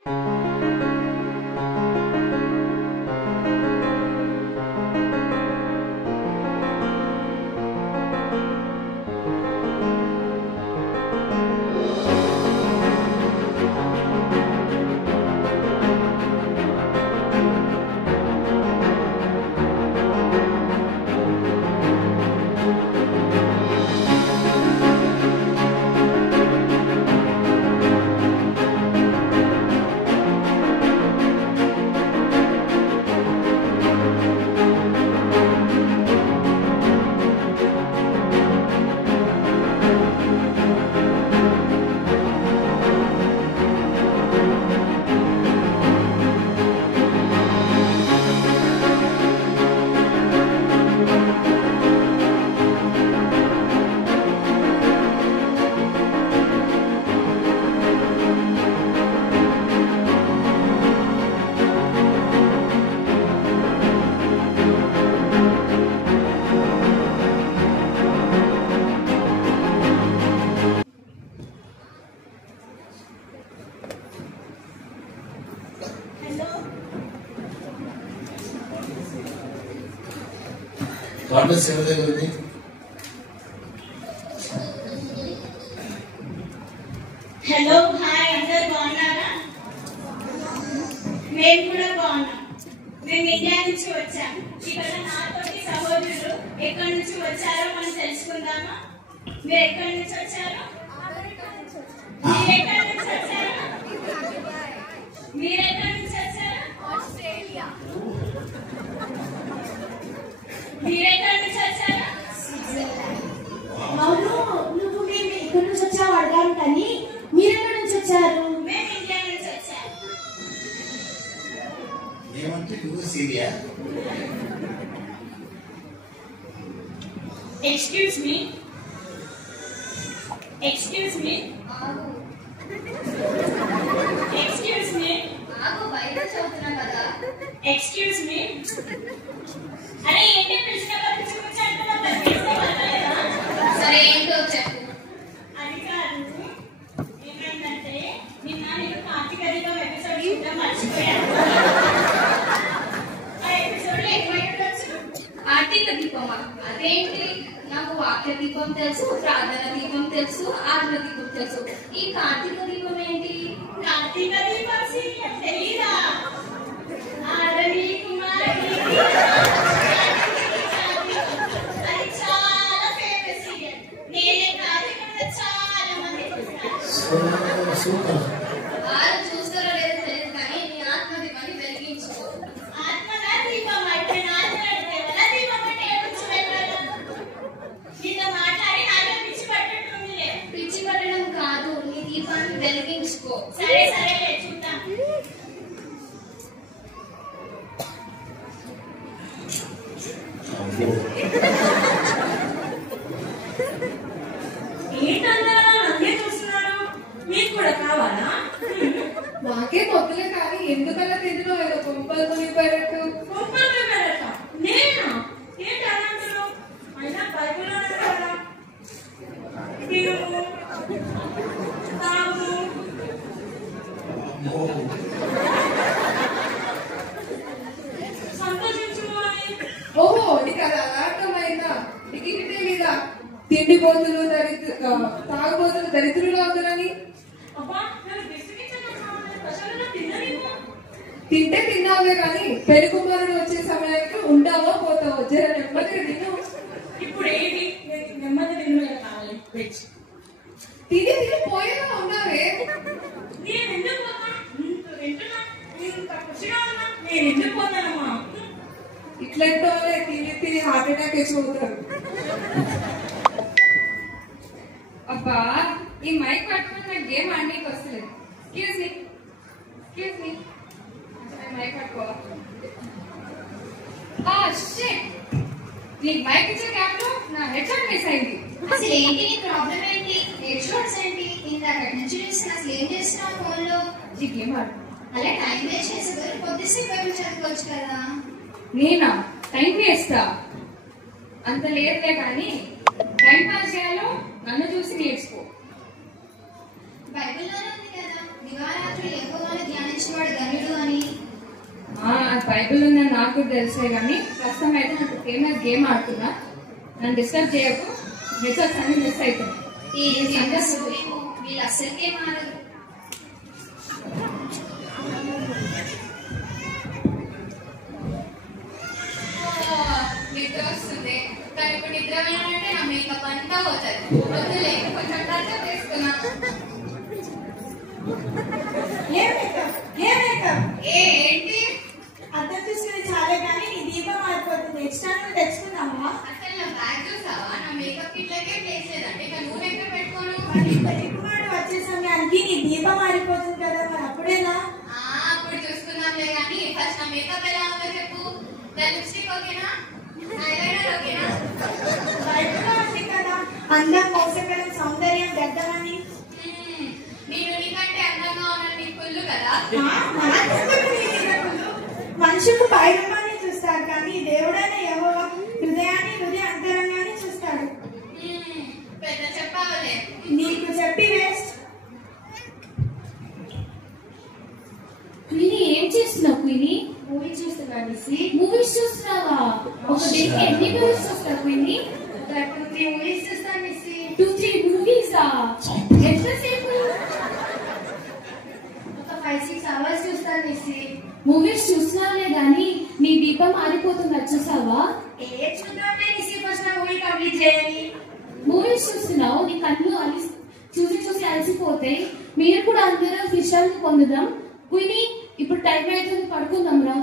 Hello hi అందరూ బాగున్నారా? మేము కూడా బాగున్నాం. మేము ఇండియా నుంచి వచ్చాం. ఇక్కడ నాతోటి సహోదరులు ఎక్కడి నుంచి వచ్చారో మనం తెలుసుకుందామా? మీరు ఎక్కడి నుంచి వచ్చారు? మీరు ఎక్కడి నుంచి వచ్చారు? మీరు ఎక్కడి నుంచి వచ్చారు? ఆస్ట్రేలియా. మీరు ఎక్కడి నుంచి వచ్చారు? అవును, నువ్వు మేము ఎక్కడి నుంచి వచ్చావు అడగాను, కానీ మీరు ఎక్కడి నుంచి వచ్చారు? మేము ఇండియా నుంచి వచ్చాము. ఏమంటే నువ్వు Syria? Excuse me, excuse me, excuse మీ. బయట చదువుతున్నా కదా. Excuse me. అరే ఏంటి పిలిచిన సరే ఏంటో చెప్పు. అది కాదు, ఏమైందంటే నిన్న నేను కార్తీక దీపం ఎపిసోడ్ చూడడం మర్చిపోయాను. ఆ ఎపిసోడ్ లో ఏమైండొచ్చు? కార్తీక దీపమా? అదేంటి? నాకు వాక్య దీపం తెలుసు, ప్రార్థన దీపం తెలుసు, ఆత్మ దీపం తెలుసు. ఈ కార్తీక దీపం ఏంటి? కార్తీక దీపం సీరియల్ తెలీదా? ఆరవి కుమారి అది చాలా ఫేమస్ సీరియల్. నేనే కాదు, ఇక్కడ చాలా మంది చూస్తారు. వారు చూస్తారో లేదో తెలియదు, కానీ నీ ఆత్మ దీపాన్ని వెలిగించుకో. ఆత్మగా దీపం అంటే దీపం అంటే ఏమొచ్చు వెళ్ళాలి? నీతో మాట్లాడి నాకే పిచ్చి పట్టుకుంటుందిలే. పిచ్చి పట్టడం కాదు, నీ దీపాన్ని వెలిగించుకో. సరే సరేలే, చూద్దాం. ఏంటన్నా నన్నే చూస్తున్నారు? మీకు కూడా కావాలా? నాకే కొత్తలే, కానీ ఎందుకలా తింటున్నావు? ఏదో కొంపలు కొనిపోయినట్టు. కొంపలు పెట్టారట. నేనా? ఏంటి అనంతరం? అయినా బైబిల్లో కదా, తిరుగు తాగు సంతోషించు అని. ఓహో, నీకు అది అలా అర్థమైందా? నీకు ఇది తెలీదా? తిండిపోతులు తాగుబోతులు దరిద్రులు అవుతారని. అబ్బా, నేను బిస్కెట్ తిన్నదీమో. తింటే తిన్నావులే, కానీ పెరుగుమారుడు వచ్చే సమయానికి ఉంటావో పోతావో. జర నెమ్మదిగా తిను. ఇప్పుడు ఏంటి నెమ్మది తిన్న కావాలి? వెజ్ తిని తిని పోయేలా ఉన్నావే. నేను ఎందుకు పోతాను? వింటున్నా, ఇంత ఖుషిగా ఉన్నా, నేను ఎందుకు పోతానమ్మా? ఇట్లంటే తిని తిని హార్ట్ అటాక్ వేసి పోతారు. అబ్బా, ఈ మైక్ పట్టుకుని నాకు గేమ్ ఆడనీకి వస్తలేదు. Excuse me, excuse me, mic పట్టుకో. నీకు మైక్ ఇచ్చే గ్యాప్ లో నా హెడ్ షాట్ మిస్ అయింది. అసలు ఏంటి నీ ప్రాబ్లం ఏంటి? హెడ్ షాట్స్ ఏంటి? ఇందాక నుంచి చూస్తున్నా, అసలు ఏం చేస్తున్నావు ఫోన్ లో? ఈ గేమ్ ఆడు. అలా టైం వేస్ట్ చేసే బదులు కొద్దిసేపు బైబిల్ చదువుకోవచ్చు కదా. నేనా టైం వేస్తా? అంత లేదులే, కానీ టైం పాస్ చేయాలో నన్ను చూసి నేర్చుకో. బైబిల్లోనే ఉంది కదా, దివారాత్రులు యెహోవాను ధ్యానించు మంచివాడు ధనుడు అని. బైబిల్ ఉందని నాకు కూడా తెలిసే కానీ ప్రస్తుతం అయితే నాకు ఫేమస్ గేమ్ ఆడుతున్నా. నన్ను డిస్టర్బ్ చేయకు, రిజల్ట్స్ అన్ని మిస్ అవుతుంది. వీళ్ళు అసలుకే మారదు. నిద్ర వస్తుంది కానీ ఇప్పుడు నిద్ర వెళ్ళాలంటే నా మేకప్ అంతా పోతుంది. వద్దులే, కొంచెం టచ్ వేసుకున్నా. ఏంటి అర్థం చూసుకుని చాలే కానీ నీ దీపం మారిపోతుంది. ఎక్స్ట్రా తెచ్చుకున్నావా? అసలు నా బ్యాగ్ చూసావా? నా మేకప్ కిట్లకే ప్లేస్ లేదంటే ఇక నువ్వు ఎక్కడ పెట్టుకోను? ఎక్కువ వచ్చే సమయానికి నీ దీపం మారిపోతుంది కదా, మరి అప్పుడేనా? అప్పుడు చూసుకుందాంలే కానీ ఫస్ట్ నా మేకప్ ఎలా ఉందో చెప్పు. లిప్స్టిక్ ఓకేనా? ఐలైనర్ ఓకేనా? బయటలో ఉంది కదా అందం, మోసకరం, సౌందర్యం, గడ్డమని. నేను నీకంటే అందంగా ఉన్నాను, నీకు కుళ్ళు కదా. మనుషులు పైరూపాన్ని చూస్తారు కానీ దేవుడైన యెహోవా హృదయాన్ని, హృదయ అంతరంగాన్ని చూస్తాడు. పెద్ద చెప్పావలే. నీకు చెప్పి వేస్ట్. క్వీనీ ఏం చేస్తున్నావు? క్వీనీ మూవీ చూస్తున్నా. మూవీస్ చూస్తున్నావా? ఒక డేకి ఎన్ని మూవీస్ చూస్తావు క్వీనీ? 2-3 మూవీస్ చూస్తాను మిస్సి. 2-3 మూవీసా? ఎంతసేపు? ఒక 5-6 అవర్స్ చూస్తాను మిస్సి. మూవీస్ చూస్తున్నావులే గానీ నీ దీపం ఆరిపోతుంది చూసావా? చూద్దాంలే మిస్సి, ఫస్ట్ నా మూవీ కంప్లీట్ చేయాలి. మూవీస్ చూస్తున్నావు, నీ కళ్ళు చూసి చూసి అలసిపోతాయి. మీరు కూడా అందరూ విషయాన్ని పొందుదాం. క్వీనీ ఇప్పుడు టైం అయితే పడుకుందాం రా.